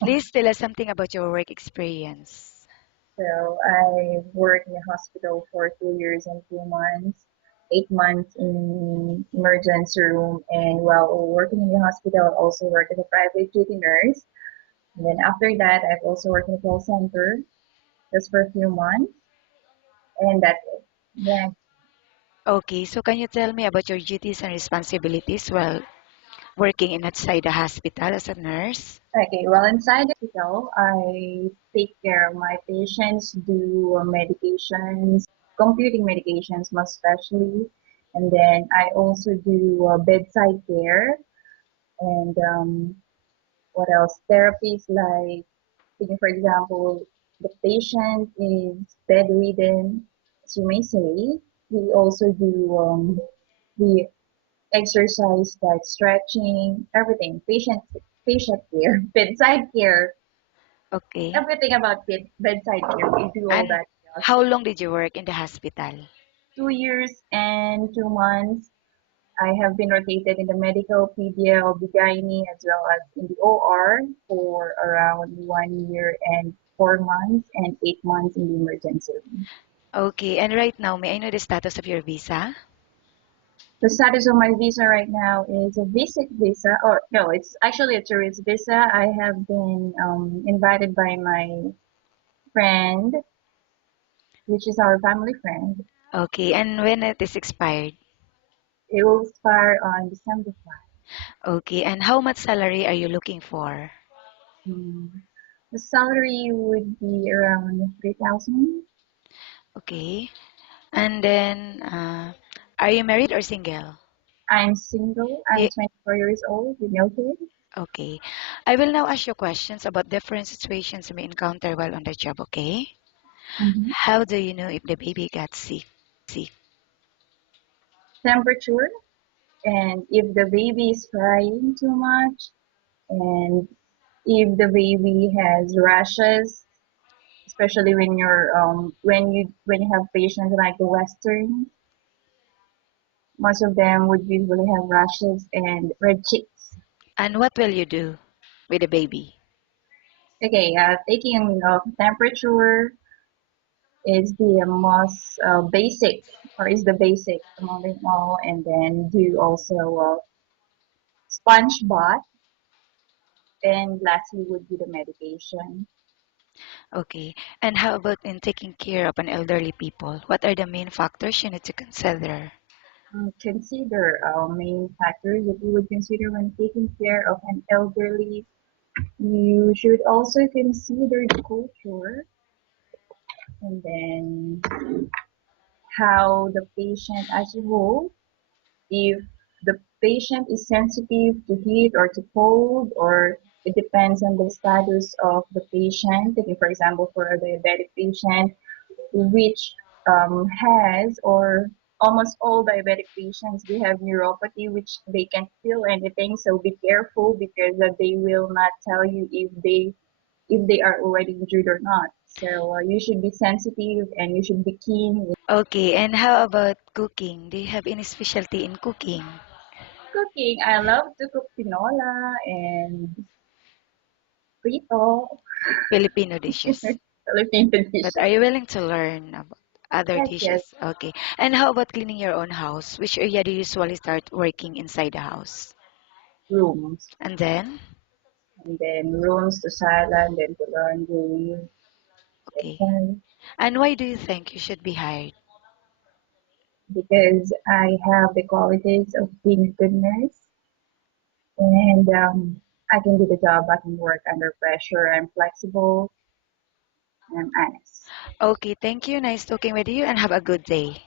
Please tell us something about your work experience. So I worked in the hospital for 2 years and 2 months, 8 months in emergency room, and while working in the hospital, I also worked as a private duty nurse. And then after that, I've also worked in a call center just for a few months, and that's it. Yeah. Okay, so can you tell me about your duties and responsibilities while working inside the hospital as a nurse? Okay, well, inside the hospital, I take care of my patients, do medications, computing medications most especially, and then I also do bedside care and what else? Therapies like, taking for example, the patient is bedridden, as you may say. We also do the exercise like stretching, everything, patient care, bedside care, Okay. everything about bedside care. We do all And that stuff. how long did you work in the hospital? 2 years and 2 months. I have been rotated in the medical, pedia, OB/GYN, as well as in the OR for around 1 year and 4 months and 8 months in the emergency room. Okay, and right now, may I know the status of your visa? The status of my visa right now is a visit visa, or no, it's actually a tourist visa. I have been invited by my friend, which is our family friend. Okay, and when it is expired? It will expire on December 5th. Okay, and how much salary are you looking for? Hmm. The salary would be around 3,000. Okay, and then are you married or single? I'm single. Do I'm you- 24 years old with no kids. okay, I will now ask you questions about different situations you may encounter while on the job, okay? Hmm. How do you know if the baby got sick? Temperature, and if the baby is crying too much, and if the baby has rashes, especially when you have patients like the Western, most of them would usually have rashes and red cheeks. And what will you do with the baby? Okay, taking temperature is the most basic, or is the basic among them all, and then do also sponge bath, and lastly would be the medication. Okay, and how about in taking care of an elderly people? What are the main factors you need to consider? Consider main factors that you would consider when taking care of an elderly. You should also consider the culture, and then how the patient as a whole, if the patient is sensitive to heat or to cold, or it depends on the status of the patient. Taking for example, for a diabetic patient, which has, or almost all diabetic patients, they have neuropathy, which they can't feel anything. So be careful, because they will not tell you if they are already injured or not. So you should be sensitive and you should be keen. Okay, and how about cooking? Do you have any specialty in cooking? Cooking, I love to cook tinola and frito, Filipino dishes. Filipino But dishes. are you willing to learn about other Yes, yes, dishes? Okay. And how about cleaning your own house? Which area do you usually start working inside the house? rooms. And then? And then rooms to silent, then to laundry. Okay. And And why do you think you should be hired? because I have the qualities of being a good nurse, and I can do the job, I can work under pressure, I'm flexible, and I'm honest. Okay, thank you. Nice talking with you and have a good day.